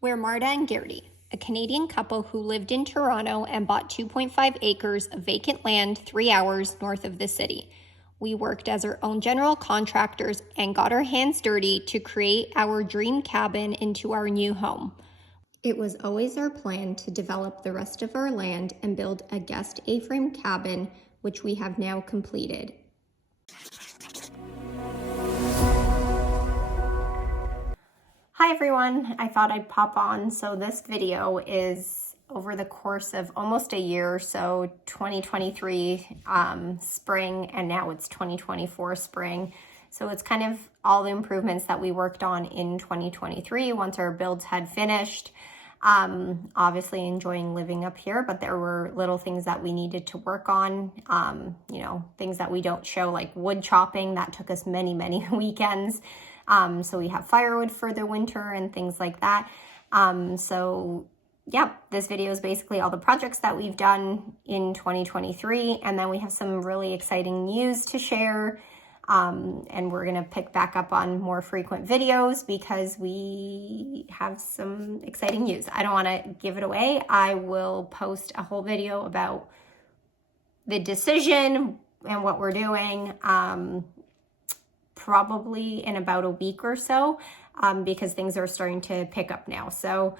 We're Marta and Garrity, a Canadian couple who lived in Toronto and bought 2.5 acres of vacant land 3 hours north of the city. We worked as our own general contractors and got our hands dirty to create our dream cabin into our new home. It was always our plan to develop the rest of our land and build a guest A-frame cabin, which we have now completed. Hi everyone, I thought I'd pop on. So this video is over the course of almost a year, so 2023 spring, and now it's 2024 spring. So it's kind of all the improvements that we worked on in 2023 once our builds had finished. Obviously enjoying living up here, but there were little things that we needed to work on, things that we don't show, like wood chopping. That took us many weekends. So we have firewood for the winter and things like that. So yeah, this video is basically all the projects that we've done in 2023. And then we have some really exciting news to share. And we're going to pick back up on more frequent videos because we have some exciting news. I don't want to give it away. I will post a whole video about the decision and what we're doing, probably in about a week or so, because things are starting to pick up now. So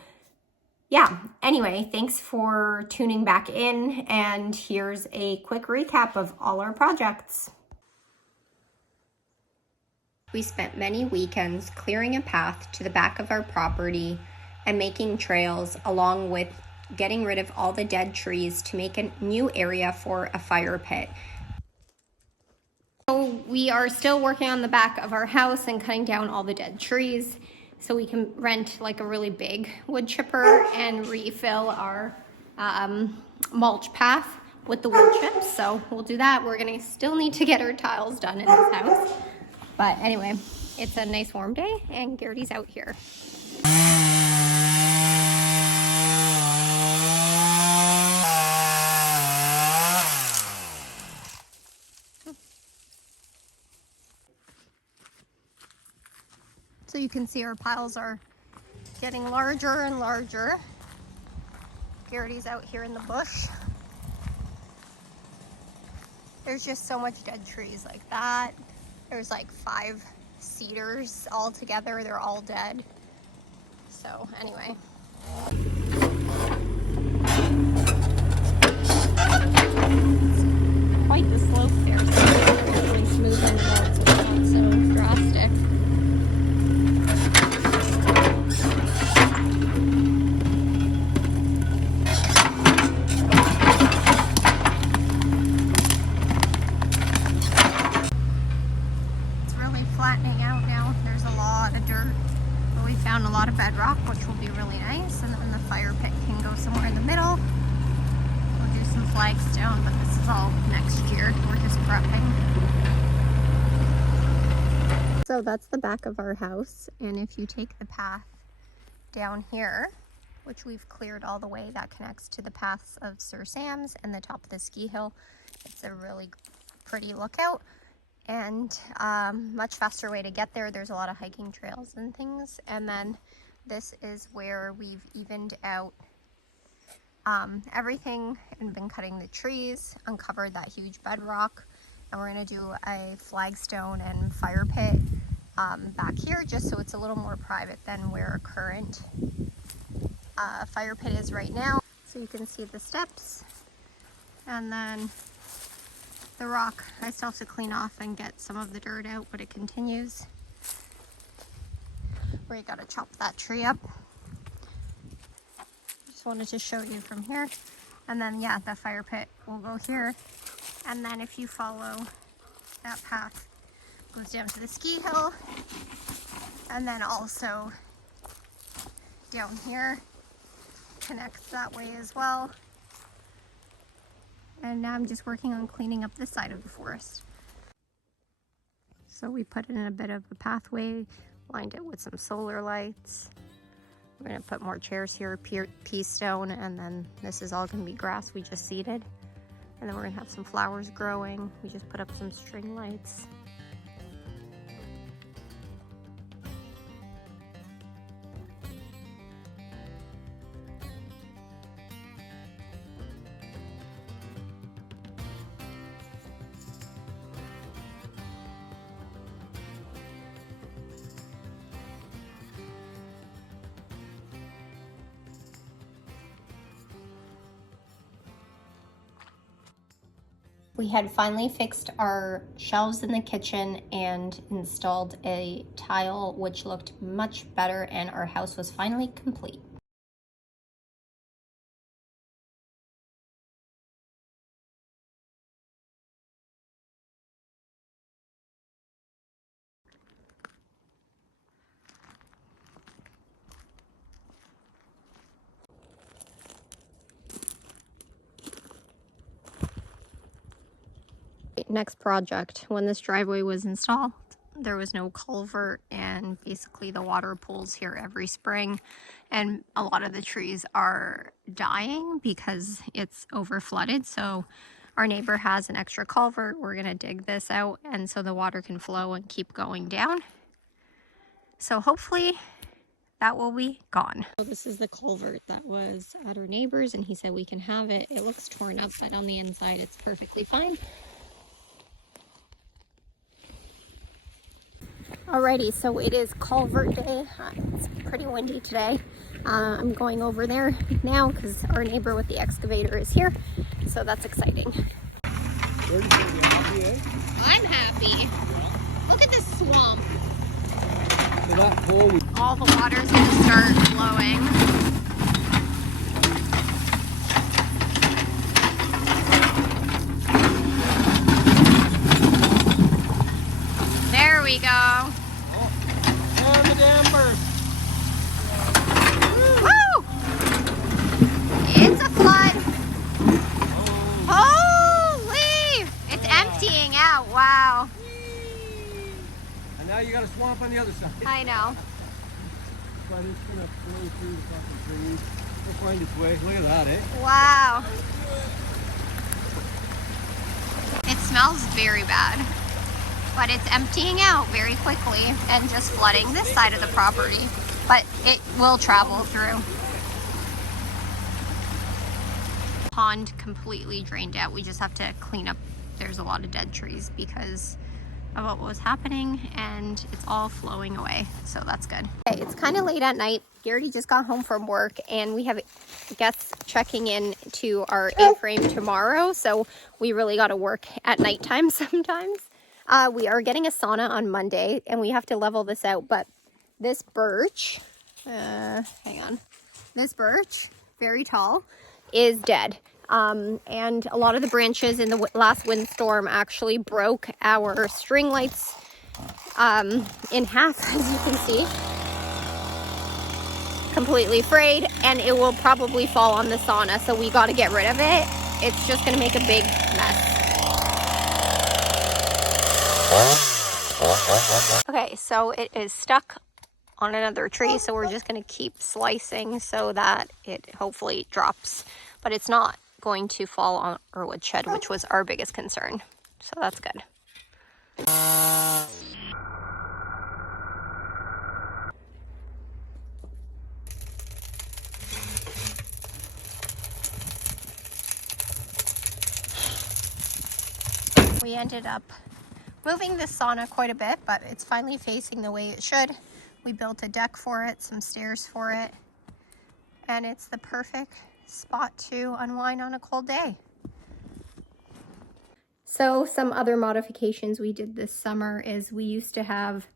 yeah, anyway, thanks for tuning back in, and here's a quick recap of all our projects. We spent many weekends clearing a path to the back of our property and making trails, along with getting rid of all the dead trees to make a new area for a fire pit. So we are still working on the back of our house and cutting down all the dead trees so we can rent like a really big wood chipper and refill our mulch path with the wood chips. So we'll do that. We're gonna still need to get our tiles done in this house. But anyway, it's a nice warm day and Garrity's out here. So you can see our piles are getting larger and larger. Garrity's out here in the bush. There's just so much dead trees like that. There's like 5 cedars all together. They're all dead. So anyway. Quite the slope there. So it's really smooth and well, so it's not so drastic. Flattening out now. There's a lot of dirt, but we found a lot of bedrock, which will be really nice, and then the fire pit can go somewhere in the middle. We'll do some flagstone, but this is all next year. We're just prepping. So that's the back of our house, and if you take the path down here, which we've cleared all the way, that connects to the paths of Sir Sam's and the top of the ski hill. It's a really pretty lookout. And much faster way to get there. There's a lot of hiking trails and things. And then this is where we've evened out everything and been cutting the trees, uncovered that huge bedrock. And we're gonna do a flagstone and fire pit back here, just so it's a little more private than where our current fire pit is right now. So you can see the steps, and then the rock I still have to clean off and get some of the dirt out, but it continues. We gotta chop that tree up. Just wanted to show you from here. And then yeah, the fire pit will go here. And then if you follow that path, it goes down to the ski hill. And then also down here, connects that way as well. And now I'm just working on cleaning up this side of the forest. So we put in a bit of a pathway, lined it with some solar lights. We're gonna put more chairs here, pea stone, and then this is all gonna be grass we just seeded. And then we're gonna have some flowers growing. We just put up some string lights. We had finally fixed our shelves in the kitchen and installed a tile, which looked much better, and our house was finally complete. Next project, when this driveway was installed, there was no culvert, and basically the water pools here every spring, and a lot of the trees are dying because it's over flooded. So our neighbor has an extra culvert. We're gonna dig this out, and so the water can flow and keep going down. So hopefully that will be gone. So this is the culvert that was at our neighbor's, and he said we can have it. It looks torn up, but on the inside it's perfectly fine. Alrighty, so it is culvert day. It's pretty windy today. I'm going over there now because our neighbor with the excavator is here, so that's exciting. I'm happy. Look at this swamp. All the water's gonna start flowing. There we go. And the damn bird. Woo! It's a flood. Holy! It's emptying out. Wow. And now you got a swamp on the other side. I know. But it's gonna flow through the fucking trees. It'll find its way. Look at that, eh? Wow. It smells very bad, but it's emptying out very quickly and just flooding this side of the property, but it will travel through. Pond completely drained out. We just have to clean up. There's a lot of dead trees because of what was happening, and it's all flowing away, so that's good. Okay, it's kind of late at night. Garrity just got home from work, and we have guests checking in to our A-frame tomorrow, so we really got to work at nighttime sometimes. We are getting a sauna on Monday, and we have to level this out, but this birch, hang on, this birch, very tall, is dead. And a lot of the branches in the last windstorm actually broke our string lights in half, as you can see. Completely frayed, and it will probably fall on the sauna, so we got to get rid of it. It's just going to make a big mess. Okay, so it is stuck on another tree, so we're just going to keep slicing so that it hopefully drops, but it's not going to fall on our woodshed, which was our biggest concern, so that's good. We ended up moving this sauna quite a bit, but it's finally facing the way it should. We built a deck for it, some stairs for it, and it's the perfect spot to unwind on a cold day. So some other modifications we did this summer is we used to have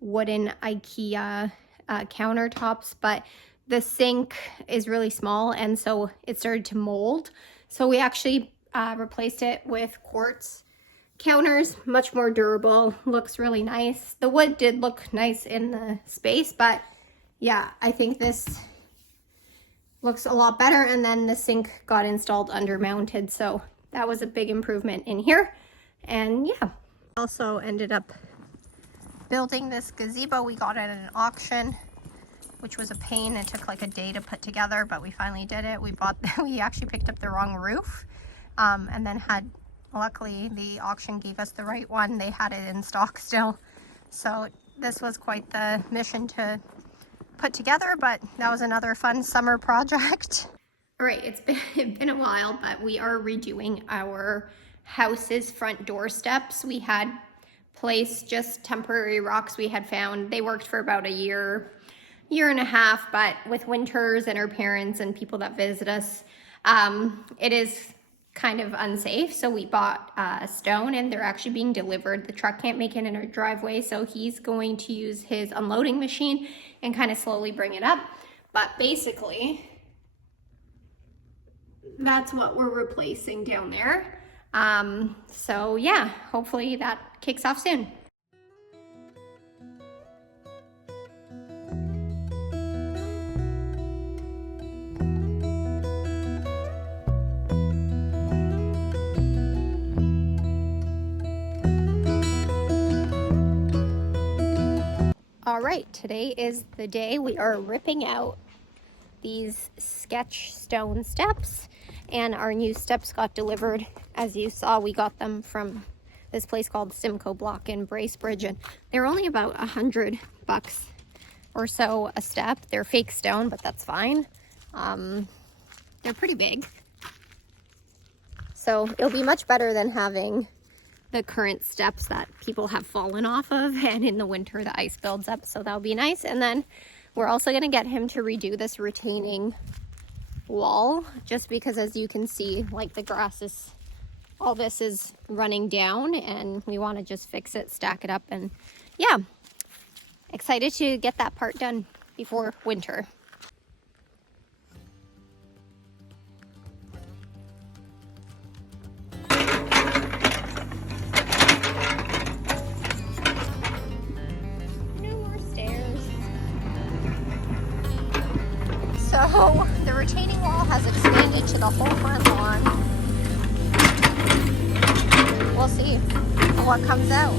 wooden IKEA countertops, but the sink is really small, and so it started to mold. So we actually replaced it with quartz counters, much more durable, looks really nice. The wood did look nice in the space, but yeah, I think this looks a lot better. And then the sink got installed under mounted, so that was a big improvement in here. And yeah, also ended up building this gazebo. We got it at an auction, which was a pain. It took like a day to put together, but we finally did it. We actually picked up the wrong roof, and then luckily the auction gave us the right one. They had it in stock still. So this was quite the mission to put together, but that was another fun summer project. All right, it's been a while, but we are redoing our house's front door steps. We had placed just temporary rocks we had found. They worked for about a year and a half, but with winters and our parents and people that visit us, it is kind of unsafe. So we bought stone, and they're actually being delivered. The truck can't make it in our driveway, so he's going to use his unloading machine and kind of slowly bring it up. But basically, that's what we're replacing down there. So yeah, hopefully that kicks off soon. All right, today is the day we are ripping out these sketch stone steps, and our new steps got delivered. As you saw, we got them from this place called Simcoe Block in Bracebridge, and they're only about $100 or so a step. They're fake stone, but that's fine. They're pretty big, so it'll be much better than having the current steps that people have fallen off of, and in the winter the ice builds up, so that'll be nice. And then we're also going to get him to redo this retaining wall, just because, as you can see, like, the grass is, all this is running down, and we want to just fix it, stack it up, and yeah, excited to get that part done before winter. So the retaining wall has expanded to the whole front lawn. We'll see what comes out.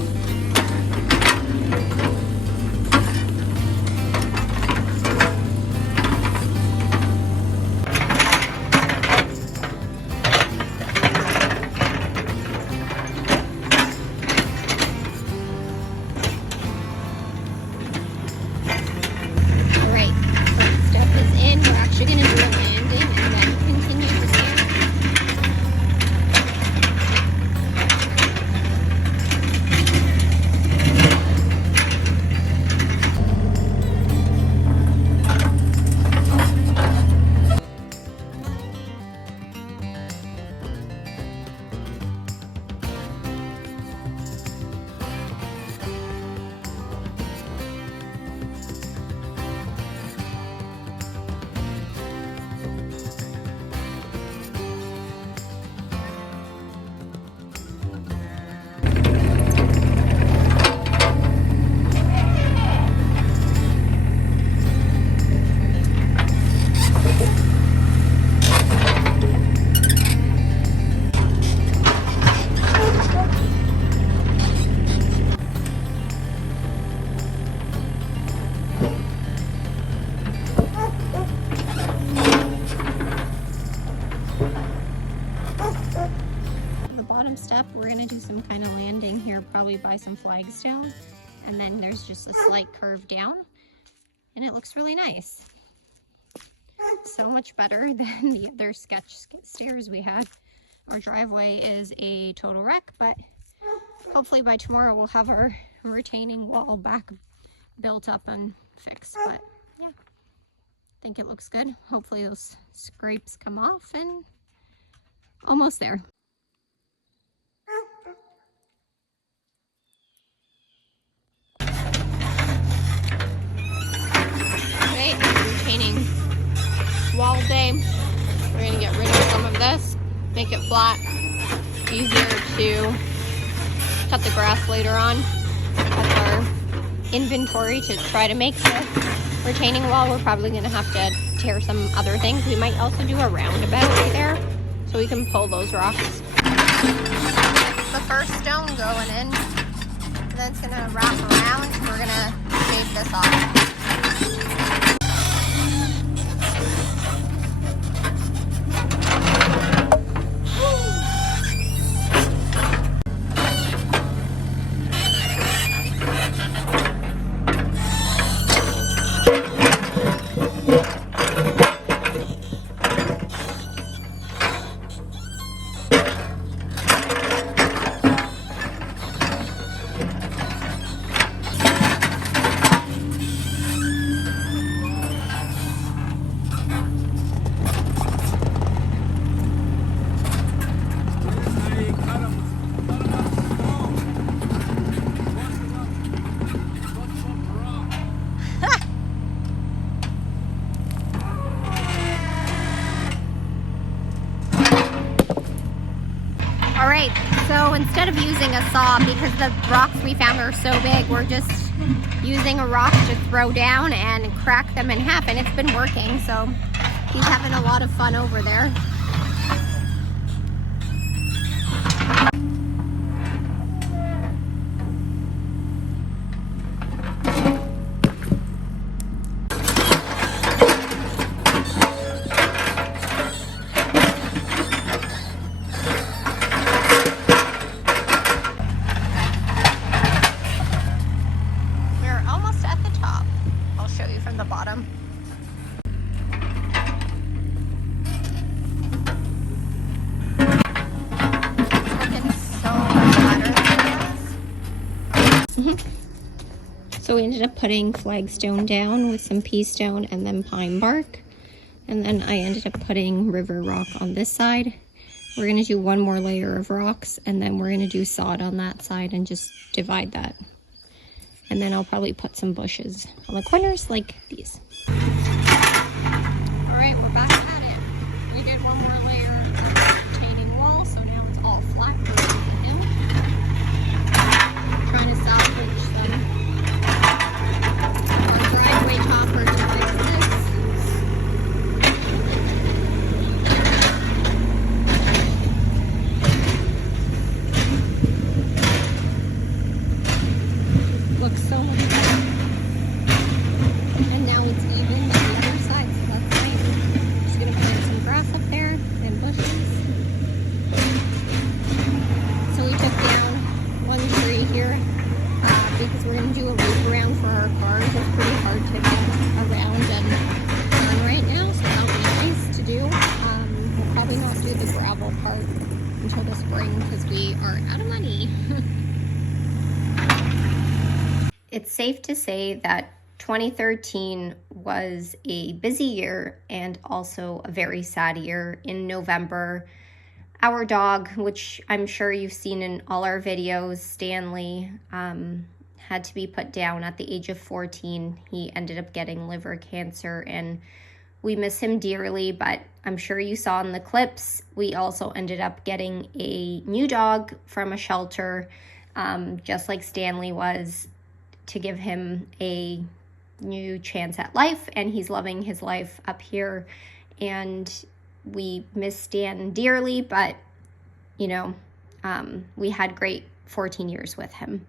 Step, we're going to do some kind of landing here, probably by some flagstone, and then there's just a slight curve down, and it looks really nice. So much better than the other sketch stairs we had. Our driveway is a total wreck, but hopefully by tomorrow we'll have our retaining wall back built up and fixed. But yeah, I think it looks good. Hopefully those scrapes come off, and almost there. Retaining wall day. We're going to get rid of some of this, make it flat, easier to cut the grass later on. That's our inventory to try to make the retaining wall. We're probably going to have to tear some other things. We might also do a roundabout right there so we can pull those rocks. The first stone going in, and then it's going to wrap around. We're going to shave this off. So instead of using a saw, because the rocks we found are so big, we're just using a rock to throw down and crack them in half, and it's been working, so he's having a lot of fun over there. From the bottom. Looking so much better. So we ended up putting flagstone down with some pea stone and then pine bark. And then I ended up putting river rock on this side. We're gonna do one more layer of rocks, and then we're gonna do sod on that side and just divide that. And then I'll probably put some bushes on the corners like these. All right, we're back at it. We did one more layer of retaining wall, so now it's all flat for him. Trying to salvage some our driveway topper to fix this. Looks so much better. And now it's even on the other side, so that's nice. Just gonna plant some grass up there and bushes. So we took down one tree here because we're gonna do a loop around for our cars. It's pretty hard to get around and turn right now, so that'll be nice to do. We'll probably not do the gravel part until the spring because we are out of money. It's safe to say that 2013 was a busy year and also a very sad year. In November, our dog, which I'm sure you've seen in all our videos, Stanley, had to be put down at the age of 14. He ended up getting liver cancer, and we miss him dearly, but I'm sure you saw in the clips, we also ended up getting a new dog from a shelter, just like Stanley was, to give him a new chance at life, and he's loving his life up here. And we miss Stan dearly, but you know, we had great 14 years with him.